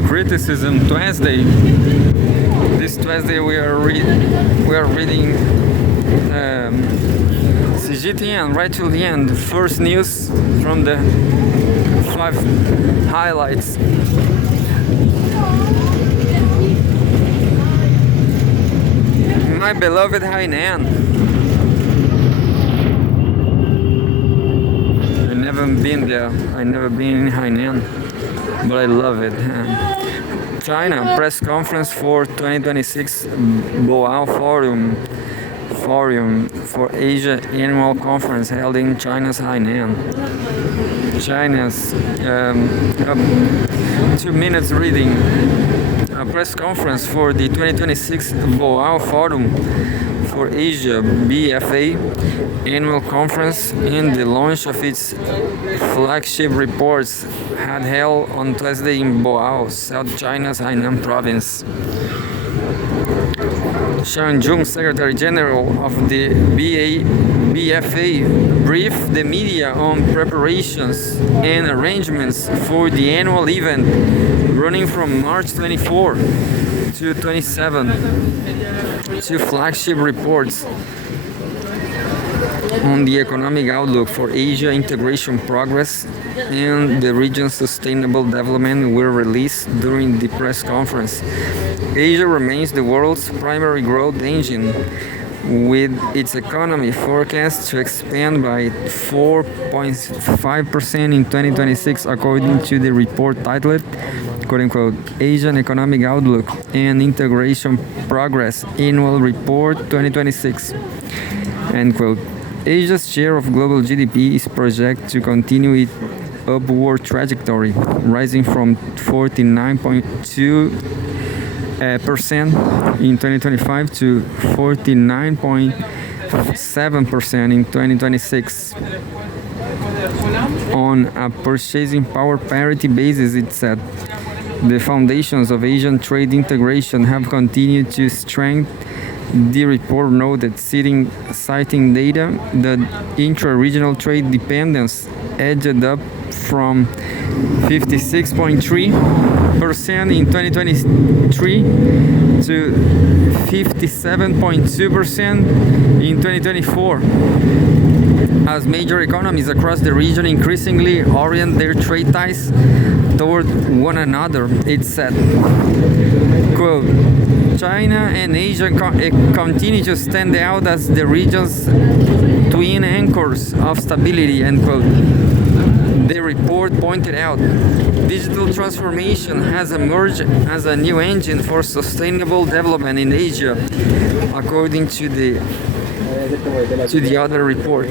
Major criticism Tuesday. This Tuesday we are reading Cgtn right till the end. First news from the 5 highlights. My beloved Hainan. I've never been there. I've never been in Hainan, but I love it. China press conference for 2026 Boao Forum for Asia annual conference held in China's Hainan. China's 2 minutes reading. A press conference for the 2026 Boao Forum for Asia BFA annual conference and the launch of its flagship reports had held on Tuesday in Boao, South China's Hainan province. Shang Jung, Secretary General of the BFA, briefed the media on preparations and arrangements for the annual event running from March 24 to 27. 2 flagship reports on the economic outlook for Asia integration progress and the region's sustainable development were released during the press conference. Asia remains the world's primary growth engine, with its economy forecast to expand by 4.5% in 2026 according to the report titled quote-unquote Asian Economic Outlook and Integration Progress Annual Report 2026 end quote. Asia's share of global GDP is projected to continue its upward trajectory, rising from 49.2% in 2025 to 49.7% in 2026. On a purchasing power parity basis, it said, the foundations of Asian trade integration have continued to strengthen. The report noted, citing data, that intra-regional trade dependence edged up from 56.3% in 2023 to 57.2% in 2024, as major economies across the region increasingly orient their trade ties toward one another. It said, quote, China and Asia continue to stand out as the region's twin anchors of stability, end quote. The report pointed out, digital transformation has emerged as a new engine for sustainable development in Asia, according to the other report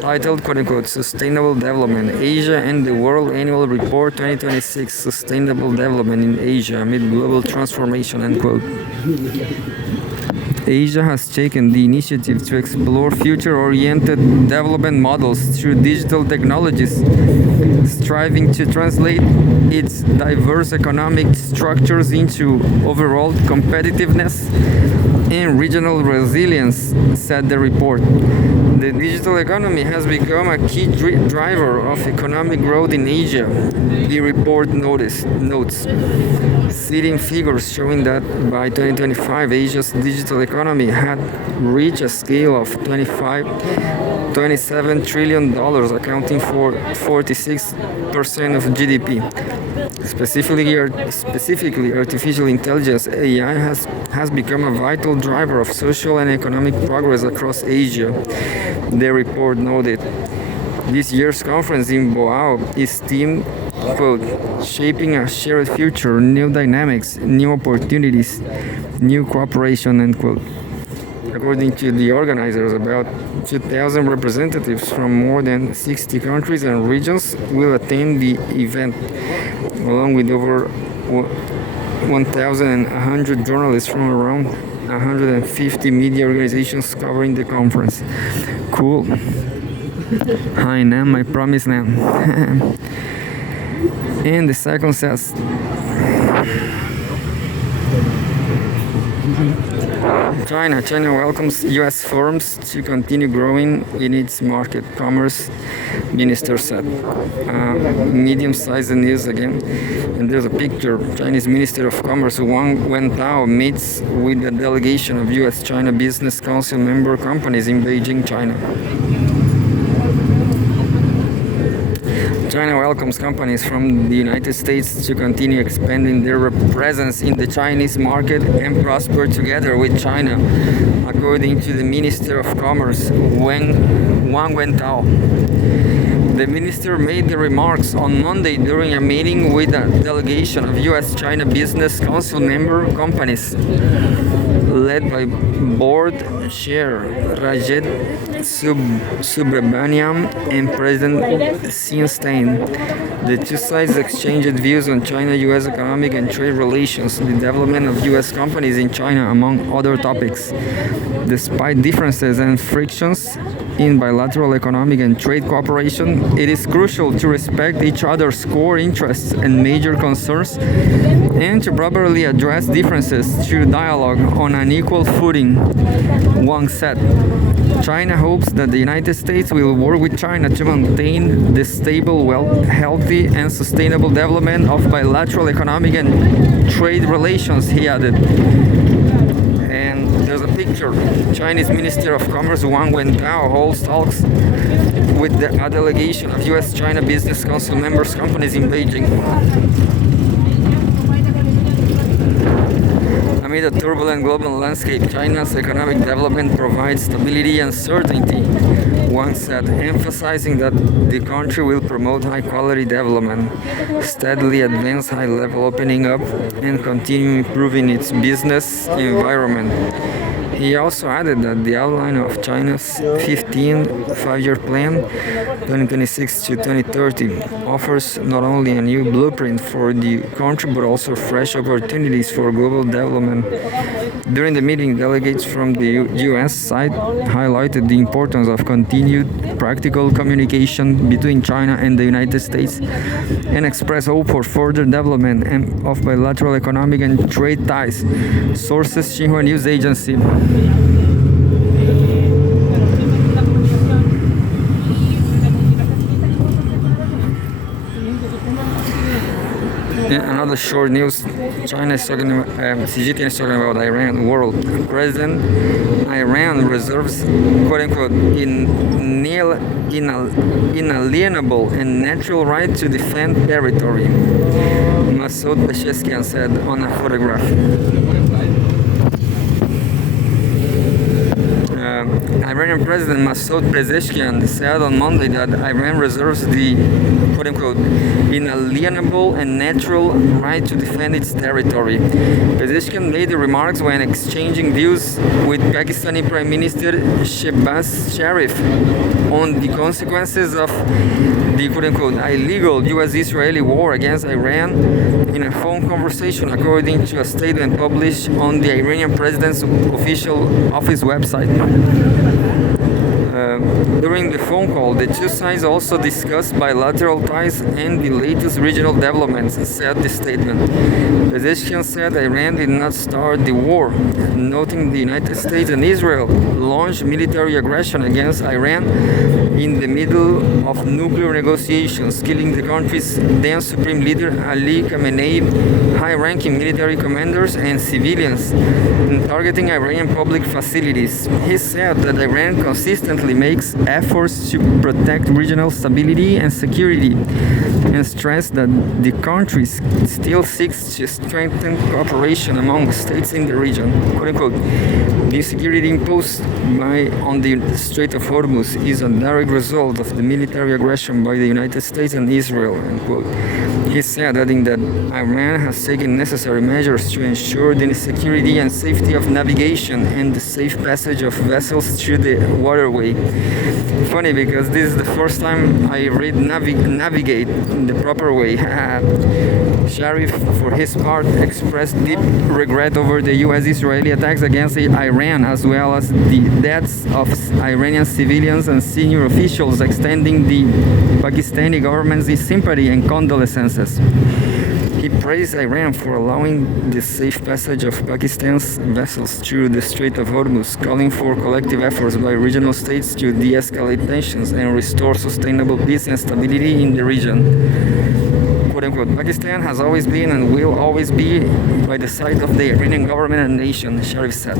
titled quote-unquote Sustainable Development Asia and the World Annual Report 2026 Sustainable Development in Asia Amid Global Transformation end quote. Asia has taken the initiative to explore future-oriented development models through digital technologies, striving to translate its diverse economic structures into overall competitiveness and regional resilience, said the report. The digital economy has become a key driver of economic growth in Asia, the report notes, citing figures showing that by 2025 Asia's digital economy had reached a scale of $27 trillion, accounting for 46% of GDP. Specifically, artificial intelligence (AI) has become a vital driver of social and economic progress across Asia. The report noted. This year's conference in Boao is themed, quote, shaping a shared future, new dynamics, new opportunities, new cooperation, end quote. According to the organizers, about 2,000 representatives from more than 60 countries and regions will attend the event, along with over 1,100 journalists from around 150 media organizations covering the conference. Cool. Hainan, my promised land. And the second says, China welcomes U.S. firms to continue growing in its market, Commerce Minister said. Medium-sized news again, and there's a picture. Chinese Minister of Commerce Wang Wentao meets with a delegation of U.S.-China Business Council member companies in Beijing, China. China welcomes companies from the United States to continue expanding their presence in the Chinese market and prosper together with China, according to the Minister of Commerce, Wang Wentao. The minister made the remarks on Monday during a meeting with a delegation of U.S.-China Business Council member companies, led by Board Chair Rajat Subramaniam and President Xin Stein. The two sides exchanged views on China-U.S. economic and trade relations, the development of U.S. companies in China, among other topics. Despite differences and frictions in bilateral economic and trade cooperation, it is crucial to respect each other's core interests and major concerns and to properly address differences through dialogue on an equal footing, Wang said. China hopes that the United States will work with China to maintain the stable, healthy, and sustainable development of bilateral economic and trade relations, he added. And there's a picture. Chinese Minister of Commerce Wang Wentao holds talks with a delegation of U.S.-China Business Council members companies in Beijing. Amid a turbulent global landscape, China's economic development provides stability and certainty, Wang said, emphasizing that the country will promote high-quality development, steadily advance high-level opening up, and continue improving its business environment. He also added that the outline of China's 15th five-year plan, 2026 to 2030, offers not only a new blueprint for the country but also fresh opportunities for global development. During the meeting, delegates from the U.S. side highlighted the importance of continued practical communication between China and the United States and expressed hope for further development of bilateral economic and trade ties, sources Xinhua News Agency. Another short news: China is talking about Cgtn's is talking about Iran. World President Iran reserves "quote unquote" inalienable and natural right to defend territory. Masoud Pezeshkian said on a photograph. Iranian President Masoud Pezeshkian said on Monday that Iran reserves the "quote unquote" inalienable and natural right to defend its territory. Pezeshkian made the remarks when exchanging views with Pakistani Prime Minister Shehbaz Sharif on the consequences of the "quote unquote" illegal U.S.-Israeli war against Iran in a phone conversation, according to a statement published on the Iranian president's official office website. During the phone call, the two sides also discussed bilateral ties and the latest regional developments, said the statement. Pezeshkian said Iran did not start the war, noting the United States and Israel launched military aggression against Iran in the middle of nuclear negotiations, killing the country's then Supreme Leader Ali Khamenei, high-ranking military commanders, and civilians, and targeting Iranian public facilities. He said that Iran consistently makes efforts to protect regional stability and security, and stressed that the country still seeks to strengthen cooperation among states in the region. "Quote unquote," the security imposed on the Strait of Hormuz is a direct result of the military aggression by the United States and Israel. End quote. He said, adding that Iran has taken necessary measures to ensure the security and safety of navigation and the safe passage of vessels through the waterway. Funny, because this is the first time I read navigate in the proper way. Sharif, for his part, expressed deep regret over the U.S.-Israeli attacks against Iran, as well as the deaths of Iranian civilians and senior officials, extending the Pakistani government's sympathy and condolences. He praised Iran for allowing the safe passage of Pakistan's vessels through the Strait of Hormuz, calling for collective efforts by regional states to de-escalate tensions and restore sustainable peace and stability in the region. Quote unquote, Pakistan has always been and will always be by the side of the Iranian government and nation, Sharif said.